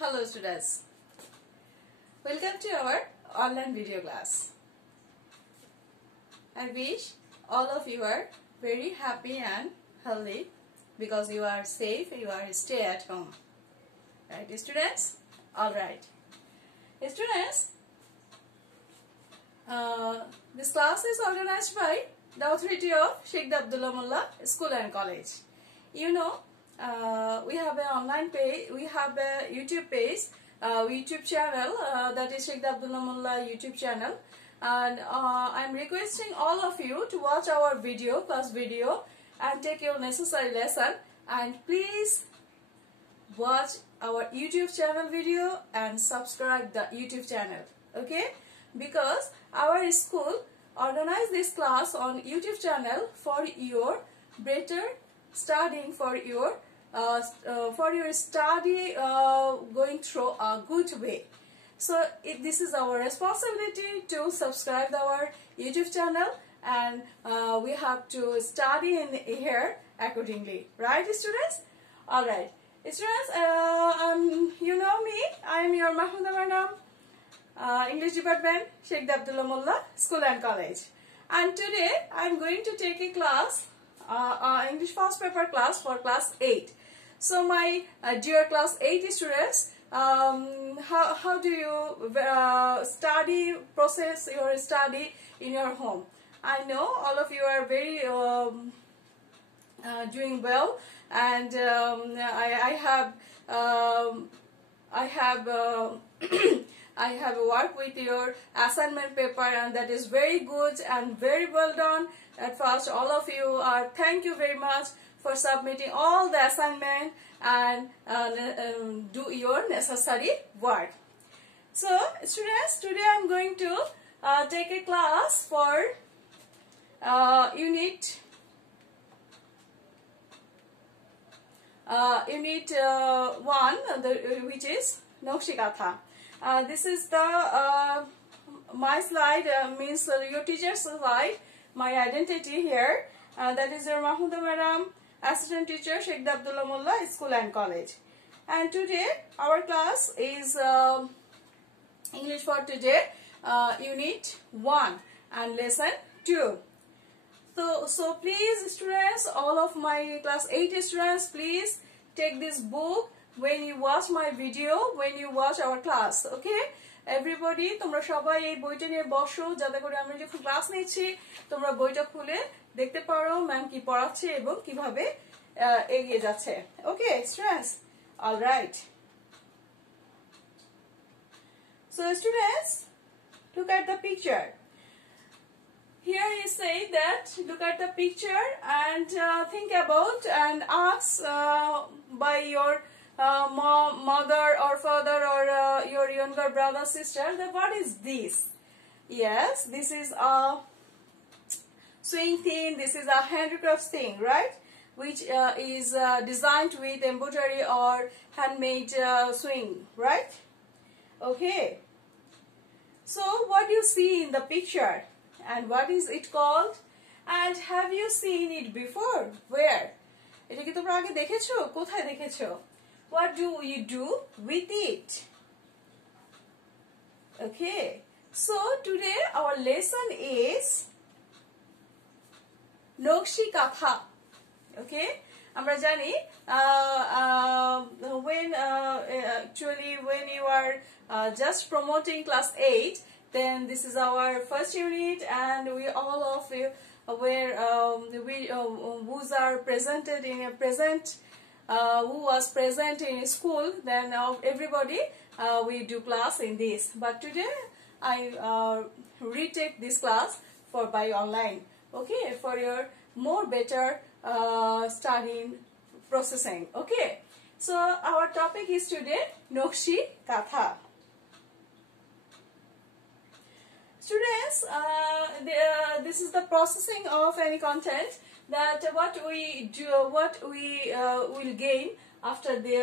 Hello students, welcome to our online video class. I wish all of you are very happy and healthy because you are safe, you are stay at home. Right students? Alright. Students, this class is organized by the authority of Sheikh Abdullah Mullah School and College. You know, we have an online page, we have a YouTube page, YouTube channel, that is Sheikh Abdullah Mullah YouTube channel, and I'm requesting all of you to watch our class video and take your necessary lesson, and please watch our YouTube channel video and subscribe the YouTube channel, okay? Because our school organize this class on YouTube channel for your better studying, for your study going through a good way. So this is our responsibility to subscribe our YouTube channel, and we have to study in here accordingly, right students? Alright students, you know me, I am your Mahmouda Madam, English department, Sheikh Abdullah Mullah School and College, and today I am going to take a class, English first paper class for class 8. So my dear class 8 students, how do you study, process your study in your home? I know all of you are very doing well, and I have worked with your assignment paper, and that is very good and very well done. At first, all of you are thank you very much for submitting all the assignment and do your necessary work. So students, today I am going to take a class for unit 1, which is Nokshi Katha. This is the my slide, means your teacher's slide, my identity here. That is your Mahmouda Madam, Assistant Teacher, Sheikh Abdullah Mullah School and College. And today our class is English for today, Unit 1 and Lesson 2. So please students, all of my class 8 students, please take this book when you watch my video, when you watch our class, okay? Everybody, তোমরা সবাই এই বইটা নিয়ে বসো যাতে করে আমরা যখন ক্লাস নিচ্ছি তোমরা বইটা খুলে দেখতে পারো ম্যাম কি পড়াচ্ছে এবং কিভাবে এগিয়ে যাচ্ছে, okay students? All right. So students, look at the picture. Here he say that look at the picture and think about and ask by your mother or father or your younger brother, sister, that what is this? Yes, this is a swing thing, this is a handicraft thing, right? Which is designed with embroidery or handmade swing, right? Okay. So what do you see in the picture? And what is it called? And have you seen it before? Where? এটা কি তোমরা আগে দেখেছো? কোথায় দেখেছো? What do you do with it? Okay. So today our lesson is Nokshi Katha. Okay? আমরা জানি actually when you are just promoting class 8, then this is our first unit, and we all of you who are presented in a present, who was present in school, then everybody we do class in this. But today I retake this class by online, okay, for your more better studying processing, okay. So our topic is today Nokshi Katha. Students, this is the processing of any content, that what we do, what we will gain after the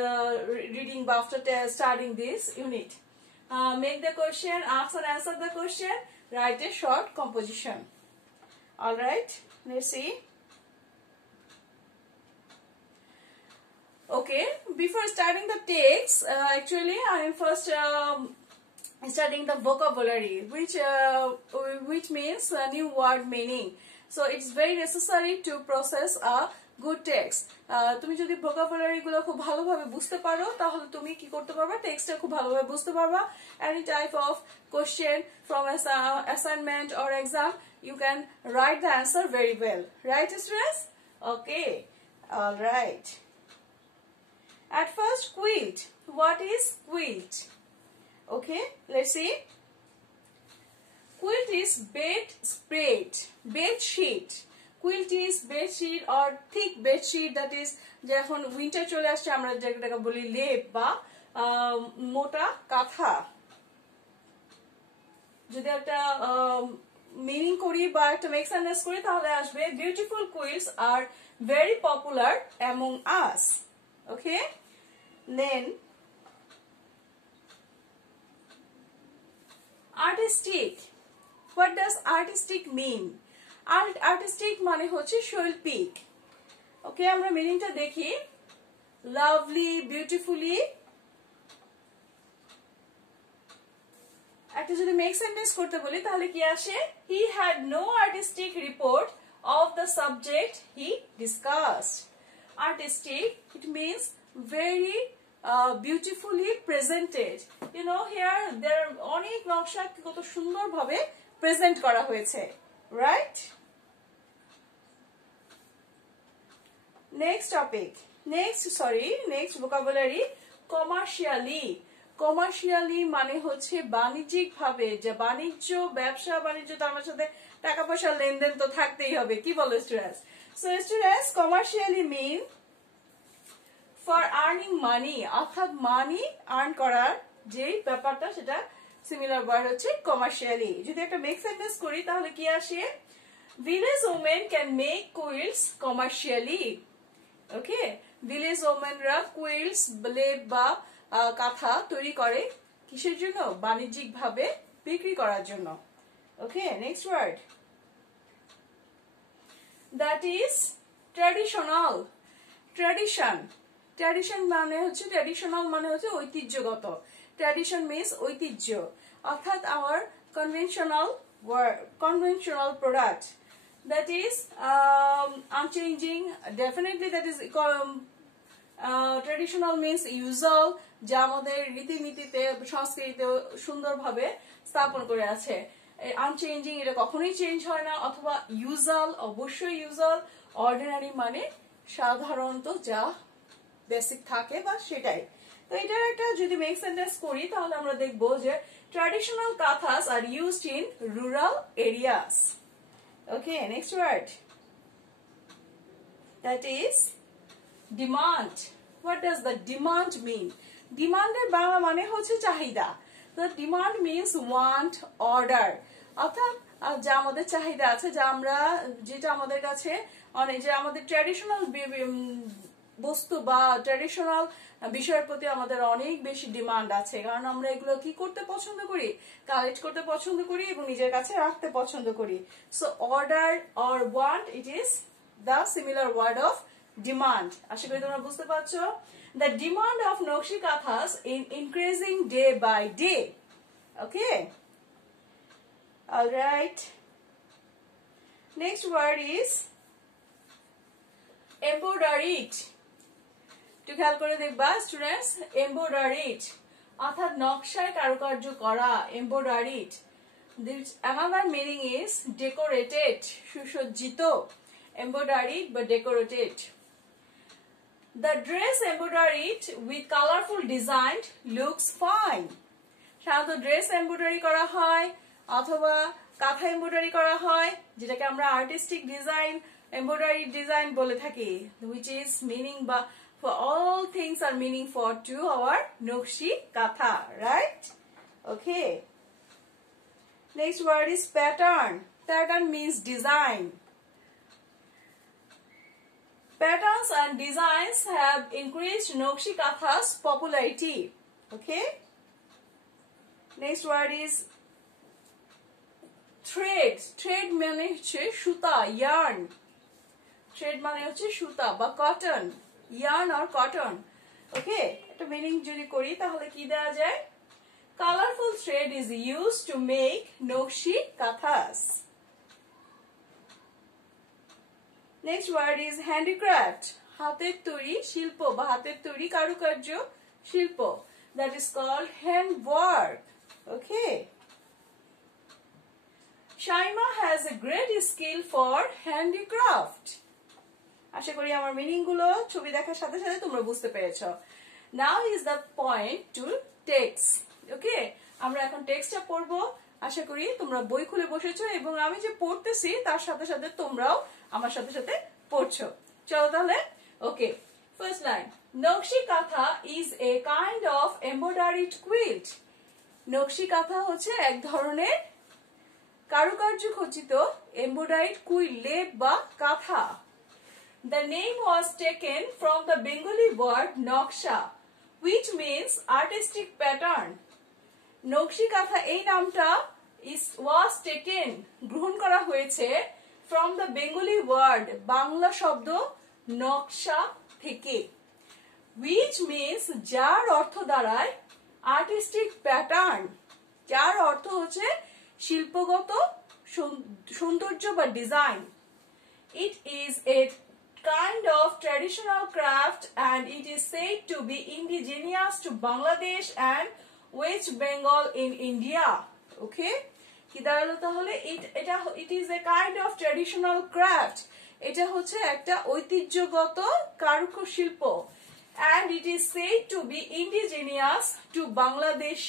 reading, after studying this unit. Make the question, ask and answer the question, write a short composition. Alright, let's see. Okay, before starting the text, actually I am first studying the vocabulary, which means a new word meaning. So it's very necessary to process a good text. তুমি যদি vocabulary গুলো খুব ভালোভাবে বুঝতে পারো তাহলে তুমি কি করতে পারবা, টেক্সটটা খুব ভালোভাবে বুঝতে পারবা. Any type of question from assignment or exam, you can write the answer very well. Right, students? Okay. All right. At first, quilt. What is quilt? Okay, let's see. Quilt is bed sheet. Quilt is bed sheet or thick bed sheet, that is যখন winter চলে আসছে আমরা যেটাকে বলি লেপ বা মোটা কাঁথা. যদি একটা মিনিং করি বা একটা মেক সেন্টেন্স করি তাহলে আসবে beautiful quilts are very popular among us. Okay, then artistic. What does artistic mean? Artistic মানে হচ্ছে শৈল্পিক. ওকে, আমরা মিনিংটা দেখি. Lovely, beautifully. একটা যদি মেক সেন্টেন্স করতে বলি তাহলে কি আসে? He had no artistic report of the subject he discussed. Artistic, it means very beautifully presented. You know, here there are অনেক নকশা কত সুন্দরভাবে প্রেজেন্ট করা হয়েছে. Right? Next topic. Next vocabulary. Commercially মানে হচ্ছে বাণিজ্যিক ভাবে, যে বাণিজ্য, ব্যবসা বাণিজ্য, তার সাথে টাকা পয়সা লেনদেন তো থাকতেই হবে. কি বলো students? So students, commercially mean for earning money, অর্থাৎ মানি আর্ন করার যে ব্যাপারটা সেটা সিমিলার ওয়ার্ড হচ্ছে কমার্শিয়ালি. যদি একটা মেক সেন্টেন্স করি তাহলে কি আসে? Village women can make quilts commercially. Okay, village ওমেনরা কুইলস, লেপ বা কাঁথা তৈরি করে কিসের জন্য? বাণিজ্যিক ভাবে বিক্রি করার জন্য. Okay, next word, that is traditional. Tradition মানে হচ্ছে, ট্র্যাডিশনাল মানে হচ্ছে ঐতিহ্যগত. ট্র্যাডিশন মিন্স ঐতিহ্য, অর্থাৎ our conventional product that is unchanging. Definitely that is traditional means usual, যা আমাদের রীতিনীতিতে, সংস্কৃতিতে সুন্দরভাবে স্থাপন করে আছে. আনচেঞ্জিং, এটা কখনোই চেঞ্জ হয় না. অথবা ইউজুয়াল, অবশ্যই ইউজুয়াল. অর্ডিনারি মানে সাধারণত যা বেসিক থাকে বা সেটাই. তো এটার একটা যদি মেক সেন্টেন্স করি তাহলে আমরা দেখবো যে traditional kanthas are used in rural areas. Okay, next word, that is demand. What does the demand mean? ডিমান্ডের বাংলা মানে হচ্ছে চাহিদা. The demand means want, order. অর্থাৎ যা আমাদের চাহিদা আছে, যেটা আমাদের কাছে অনেক, যে আমাদের ট্র্যাডিশনাল বস্তু বা ট্র্যাডিশনাল বিষয়ের প্রতি আমাদের অনেক বেশি ডিমান্ড আছে, কারণ আমরা এগুলো কি করতে পছন্দ করি? কালেক্ট করতে পছন্দ করি এবং নিজের কাছে রাখতে পছন্দ করি. So order or want, it is the similar word of demand. আশা করি তোমরা বুঝতে পারছো. The demand of Nokshi Kathas is increasing day by day. Okay. All right. Next word is embroidered. To খেয়াল করে দেখবা students, embroidered অর্থাৎ নকশায় কারুকার্য করা, embroidered. Another meaning is decorated, সুসজ্জিত. Embroidered but decorated. The dress embroidered with colorful design looks fine. সাধারণত dress embroidery করা হয় অথবা কাঁথা এমব্রয়ডারি করা হয়, যেটাকে আমরা আর্টিস্টিক ডিজাইন, এমব্রয়ডারি ডিজাইন বলে থাকি, which is meaning বা for all things are meaning for to our Nokshi Katha, right? Okay. Next word is pattern. Pattern means design. Patterns and designs have increased Nokshi Katha's popularity. Okay. Next word is thread. Thread মানে হচ্ছে সুতা, yarn. Thread মানে হচ্ছে সুতা বা cotton. yarn or cotton. Okay, এটা meaning যদি করি তাহলে কি দেওয়া যায়? Colorful thread is used to make নকশি kanthas. Next word is handicraft. হাতের তৈরি শিল্প বা হাতের তৈরি কারুকার্য শিল্প. That is called handwork. Okay. Shaima has a great skill for handicraft. আশা করি আমার মিনিং গুলো ছবি দেখার সাথে সাথে তোমরা বুঝতে পেরেছো. Now is the point to text. Okay, আমরা এখন টেক্সটটা পড়বো. আশা করি তোমরা বই খুলে বসেছো এবং আমি যে পড়তেছি তার সাথে সাথে তোমরাও আমার সাথে সাথে পড়ছো. চলো তাহলে. Okay, first line. নকশি কাঁথা is a kind of embroidered quilt. নকশি কাঁথা হচ্ছে এক ধরনের কারুকার্য খচিত এমব্রয়ডারিড কুইল, লেপ বা কাঁথা. The name was taken from the Bengali word নকশা, which means artistic pattern. নকশি কাঁথা এই নামটা was taken গ্রহণ করা হয়েছে from the Bengali word Bangla শব্দ নকশা থেকে, which means যার অর্থ দাঁড়ায় artistic pattern, যার অর্থ হচ্ছে শিল্পগত সৌন্দর্য বা design. It is a kind of traditional craft and it is said to be indigenous to Bangladesh and West Bengal in India. Okay, কি দাঁড়ালো তাহলে? it is a kind of traditional craft. এটা হচ্ছে একটা ঐতিহ্যগত কারুশিল্প. And it is said to be indigenous to Bangladesh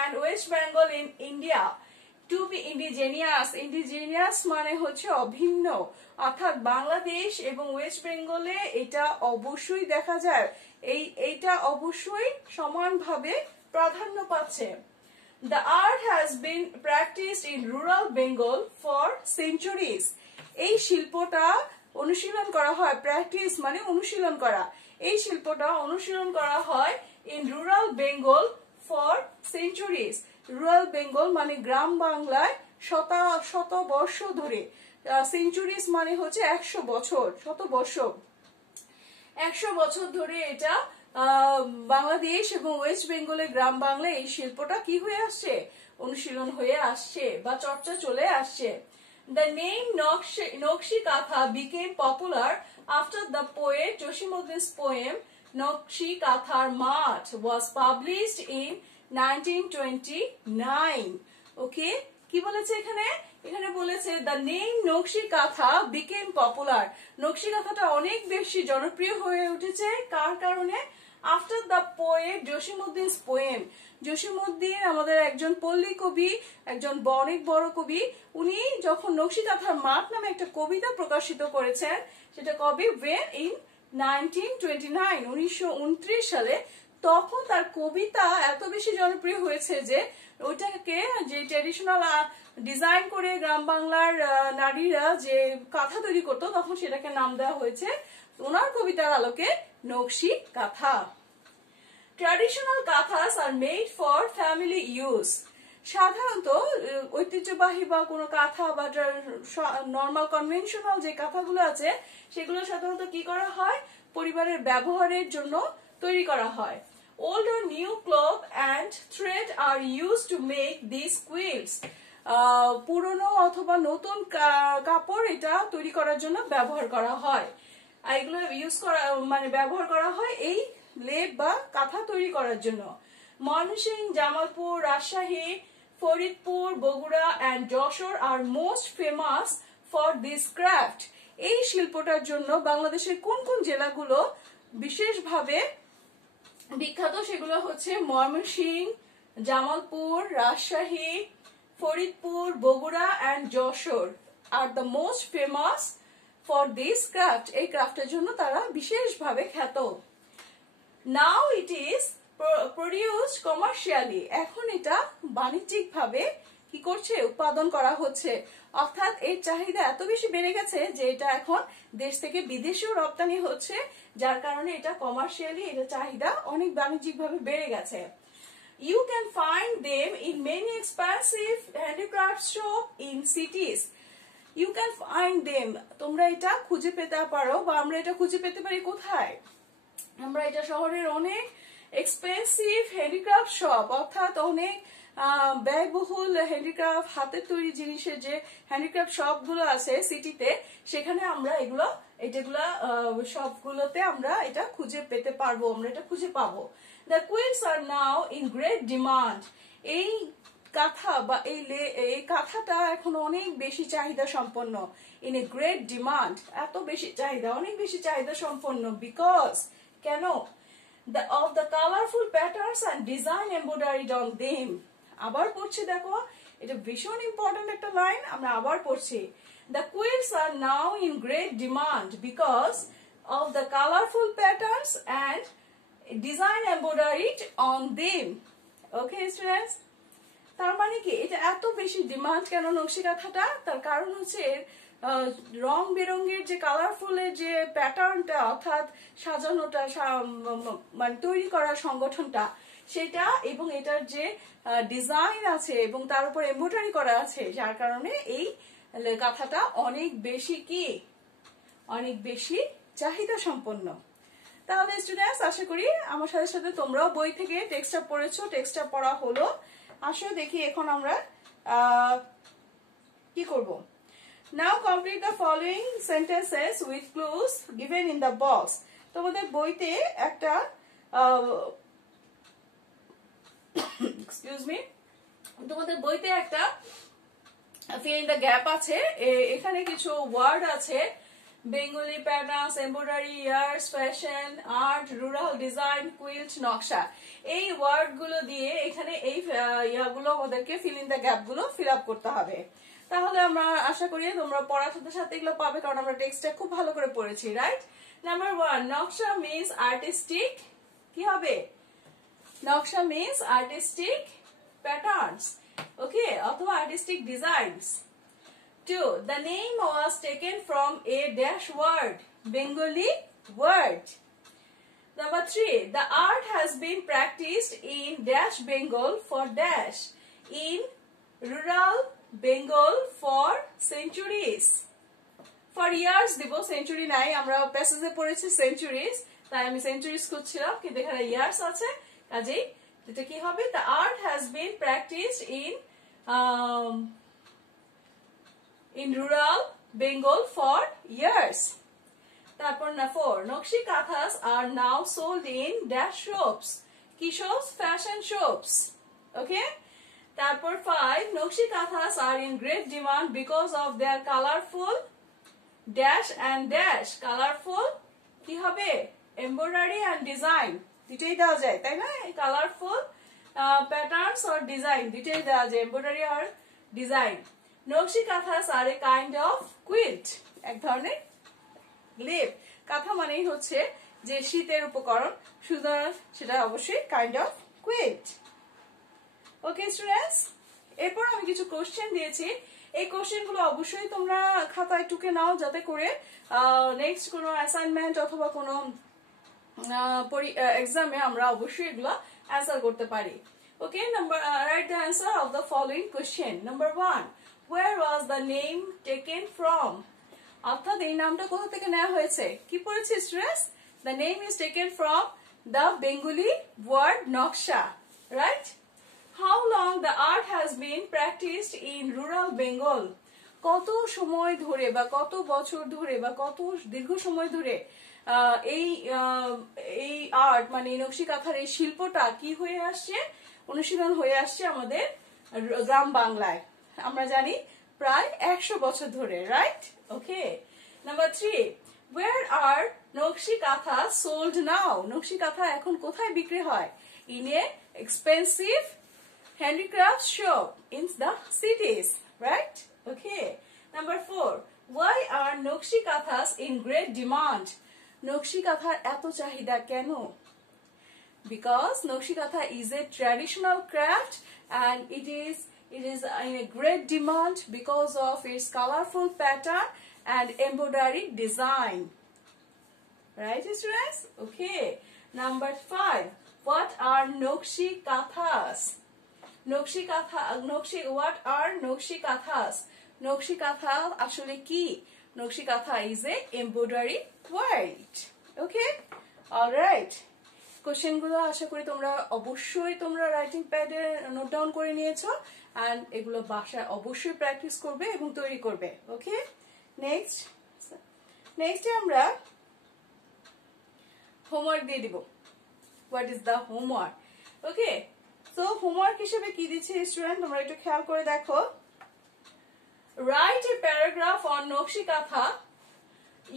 and West Bengal in India. To be indigenous মানে হচ্ছে অভিন্ন, অর্থাৎ বাংলাদেশ এবং ওয়েস্ট বেঙ্গলে এটা অবশ্যই দেখা যায়, এইটা অবশ্যই সমানভাবে প্রাধান্য পাচ্ছে. The art has been practiced in rural Bengal for centuries. এই শিল্পটা অনুশীলন করা হয়, প্র্যাকটিস মানে অনুশীলন করা. এই শিল্পটা অনুশীলন করা হয় in rural Bengal for centuries. Rural Bengal মানে গ্রাম বাংলায় শত বর্ষ ধরে. সেঞ্চুরিজ মানে হচ্ছে 100 বছর, শত বর্ষ, 100 বছর ধরে এটা বাংলাদেশ এবং ওয়েস্ট বেঙ্গলের গ্রাম বাংলায় এই শিল্পটা কি হয়ে আসছে? অনুশীলন হয়ে আসছে বা চর্চা চলে আসছে. The name Nokshi Katha became popular after the poet Joshimuddin's poem Nokshi Kathar Math was published in 1929. Okay, কি বলেছে এখানে? এখানে বলেছে the name নকশি কাঁথা became popular. নকশি কাঁথাটা অনেক বেশি জনপ্রিয় হয়ে উঠেছে কার কারণে? after the poet জসিমউদ্দিন's poem. Jasimuddin আমাদের একজন পল্লী কবি, একজন অনেক বড় কবি. উনি যখন নকশি কাঁথার মাঠ নামে একটা কবিতা প্রকাশিত করেছেন, সেটা কবে? when in 1929, 1929 সালে. তখন তার কবিতা এত বেশি জনপ্রিয় হয়েছে যে ওইটাকে যে ট্রেডিশনাল ডিজাইন করে গ্রাম বাংলার নারীরা যে কাঁথা তৈরি করতো, তখন সেটাকে নাম দেওয়া হয়েছে ওনার কবিতার আলোকে nakshi kantha. Traditional kanthas are made for family use. সাধারণত ঐতিহ্যবাহী বা কোনো কাঁথা বা নর্মাল কনভেনশনাল যে কাঁথাগুলো আছে সেগুলো সাধারণত কি করা হয়? পরিবারের ব্যবহারের জন্য তৈরি করা হয়. Old or new cloth and thread are used to make these quilts. পুরনো অথবা নতুন কাপড় এটা তৈরি করার জন্য ব্যবহার করা হয়. এগুলো ইউজ করা মানে ব্যবহার করা হয় এই লেপ বা কাঁথা তৈরি করার জন্য. Mymensingh, Jamalpur, Rajshahi, Faridpur, Bogura and Jessore are most famous for this craft. এই শিল্পটার জন্য বাংলাদেশের কোন কোন জেলাগুলো বিশেষভাবে বিখ্যাত? সেগুলো হচ্ছে Mymensingh, Jamalpur, Rajshahi, Faridpur, Bogura and Jessore are the most famous for this craft. এই ক্রাফটের জন্য তারা বিশেষভাবে খ্যাত. Now it is produced commercially. এখন এটা বাণিজ্যিকভাবে কি করছে? উৎপাদন করা হচ্ছে. অর্থাৎ এর চাহিদা এত বেশি বেড়ে গেছে যে এটা এখন দেশ থেকে বিদেশেও রপ্তানি হচ্ছে, যার কারণে এটা কমার্শিয়ালি এটা চাহিদা অনেক বাণিজ্যিকভাবে বেড়ে গেছে. You can find them in many expensive handicraft shop in cities. You can find them, তোমরা এটা খুঁজে পেতে পারো বা আমরা এটা খুঁজে পেতে পারি কোথায়? আমরা এটা শহরের অনেক এক্সপেন্সিভ হ্যান্ডিক্রাফট শপ, অর্থাৎ অনেক ব্যয়বহুল হ্যান্ডিক্রাফট হাতের তৈরি জিনিসের যে হ্যান্ডিক্রাফট শপ গুলো আছে সিটিতে, সেখানে আমরা এটাগুলা সবগুলোতে আমরা এটা খুঁজে পেতে পারবো, আমরা এটা খুঁজে পাবো। The quilts are now in great demand, এই কাঁথা বা এই কাঁথাটা এখন অনেক বেশি চাহিদা সম্পন্ন। ইন এ গ্রেট ডিমান্ড, এত বেশি চাহিদা, অনেক বেশি চাহিদা সম্পন্ন। বিকজ, কেন? of the colorful patterns and design embroidered on them. আবার পড়ছি, দেখো এটা ভীষণ ইম্পর্টেন্ট একটা লাইন, আমরা আবার পড়ছি। The quilts are now in great demand because of the colorful patterns and design embroidered on them. Okay students, তার মানে কি এটা এত বেশি ডিমান্ড কেন নকশি কাঁথাটা? তার কারণ হচ্ছে রং বেরঙের যে কালারফুলের যে প্যাটার্নটা, অর্থাৎ সাজানোটা, মানে তৈরি করার সংগঠনটা সেটা, এবং এটার যে ডিজাইন আছে এবং তার উপর এমব্রয়ডারি করা আছে, যার কারণে এই কাঁথাটা অনেক বেশি কি, অনেক বেশি চাহিদা সম্পন্ন। তাহলে স্টুডেন্টস, আশা করি আমার সাথে সাথে তোমরাও বই থেকে টেক্সটটা পড়েছো, টেক্সটটা পড়া হলো। আসো দেখি এখন আমরা কি করব। Now complete the following sentences with clues given in the box. তোমাদের বইতে একটা এক্সকিউজ মি, তোমাদের বইতে একটা fill in the gap আছে। এখানে কিছু ওয়ার্ড আছে, Bengali patterns, embroidery, years, fashion, art, rural design, quilt, নকশা। এই ওয়ার্ড গুলো দিয়ে এখানে এই ইয়াগুলো আমাদেরকে ফিল ইন দ্য গ্যাপ গুলো ফিল আপ করতে হবে। তাহলে আমরা আশা করি তোমরা পড়ার সাথে সাথে এগুলো পাবে, কারণ আমরা টেক্সটটা খুব ভালো করে পড়েছি, রাইট? নাম্বার 1, নকশা মিন্স আর্টিস্টিক, কি হবে? নকশা মিন্স আর্টিস্টিক প্যাটার্নস, ওকে, অথবা artistic designs. 2, the name was taken from a dash word, Bengali word. Number 3, the art has been practiced in dash Bengal for dash, in rural Bengal for centuries. For years দিব, century নাই, আমরা প্যাসেজে পড়েছি centuries, তাই আমি centuries খুঁজছিলাম, কিন্তু এখানে years আছে, কাজেই এটা কি হবে? The art has been practiced in rural Bengal for years. তারপর না 4, নকশি kanthas are now sold in dash shops, কি shops? Fashion shops, okay? তারপর 5, নকশি kanthas are in great demand because of their colorful dash and dash, colorful কি হবে? Embroidery and design, দুটেই দেওয়া যায়, তাই না? কালারফুল প্যাটার্নস আর ডিজাইন দুটেই দেওয়া যায়, এমব্রয়ডারি আর ডিজাইন। নকশি কাঁথাস আর এ কাইন্ড অফ কুইল্ট, এক ধরনের লেপ। কাঁথা মানেই হচ্ছে যে শীতের উপকরণ, সুতরাং সেটা অবশ্যই kind of quilt. Okay students, এরপর আমি কিছু কোশ্চেন দিয়েছি, এই কোশ্চেন গুলো অবশ্যই তোমরা খাতায় টুকে নাও, যাতে করে নেক্সট কোনো অ্যাসাইনমেন্ট অথবা কোনো এক্সামে আমরা অবশ্যই এগুলো অ্যান্সার করতে পারি। Okay, write the answer of the following question. Number 1, where was the name taken from? অর্থাৎ এই নামটা কোথা থেকে নেওয়া হয়েছে? কি পড়েছি students? The name is taken from the Bengali word নকশা, right? How long the art has been practiced in rural Bengal? কত সময় ধরে বা কত বছর ধরে বা কত দীর্ঘ সময় ধরে এই আর্ট মানে নকশি কাঁথার এই শিল্পটা কি হয়ে আসছে, অনুশীলন হয়ে আসছে আমাদের গ্রাম বাংলায়? আমরা জানি প্রায় 100 বছর ধরে, right? Okay. Number 3, where are নকশি কাঁথা sold now? নকশি কাঁথা এখন কোথায় বিক্রি হয়? In a expensive handicraft shop in the cities, right? Okay. Number 4, why are নকশি কাঁথাস in great demand? নকশি কাঁথার এত চাহিদা কেন? Because নকশি কাঁথা is a traditional craft and it is in a great demand because of its colorful pattern and embroidery design. Right, students? Okay. Number 5, what are নকশি kanthas? What are নকশি কাঁথাস? নকশি কাঁথা আসলে কি? নকশি কাঁথা is a embroidery word. Okay? Alright. Question গুলো আশা করি তোমরা অবশ্যই তোমরা রাইটিং প্যাডে নোট ডাউন করে নিয়েছো এন্ড এগুলো বাসায় অবশ্যই প্র্যাকটিস করবে এবং তৈরি করবে। ওকে, নেক্সট আমরা হোমওয়ার্ক দিয়ে দিব। What is the homework? Okay, so homework হিসেবে কি দিচ্ছি স্টুডেন্ট, তোমরা একটু খেয়াল করে দেখো। রাইট এ প্যারাগ্রাফ অন নকশি কাঁথা।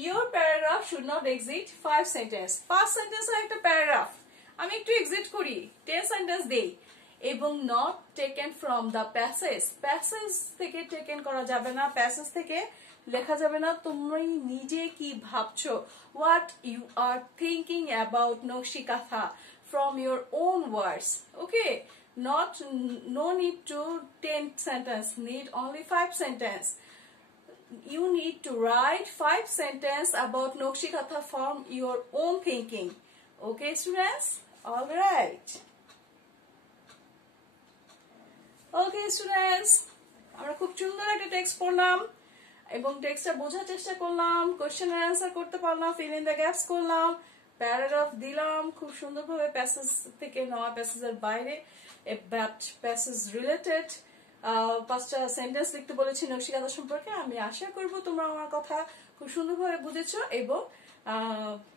Your paragraph should not exceed 5 sentences. 5 sentence একটা প্যারাগ্রাফ। আমি একটু এক্সিট করি, 10 সেন্টেন্স দেই এবং not taken from the passage. Passage থেকে টেকেন করা যাবে না, প্যাসেজ থেকে লেখা যাবে না। তুমি নিজে কি ভাবছো, what you are thinking about নকশি কাঁথা from your own words. Okay, no need to 10 sentence, need only 5 sentence. You need to write 5 sentences about নকশি কাঁথা from your own thinking. Okay, students? All right. Okay, students. আমরা খুব সুন্দর একটা text পড়লাম এবং টেক্সটটা বোঝার চেষ্টা করলাম, কোশ্চেনের অ্যান্সার করতে পারলাম, ফিল ইন দ্য গ্যাপস করলাম, প্যারাগ্রাফ দিলাম খুব সুন্দরভাবে, প্যাসেজ থেকে নেওয়া, প্যাসেজের বাইরে বাট প্যাসেজ রিলেটেড 5টা সেন্টেন্স লিখতে বলেছি নকশি কাঁথা সম্পর্কে। আমি আশা করব তোমরা আমার কথা খুব সুন্দরভাবে বুঝেছো এবং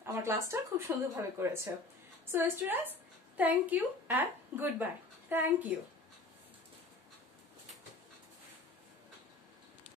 আমার ক্লাসটা খুব সুন্দরভাবে করেছো। So students, thank you and goodbye. Thank you.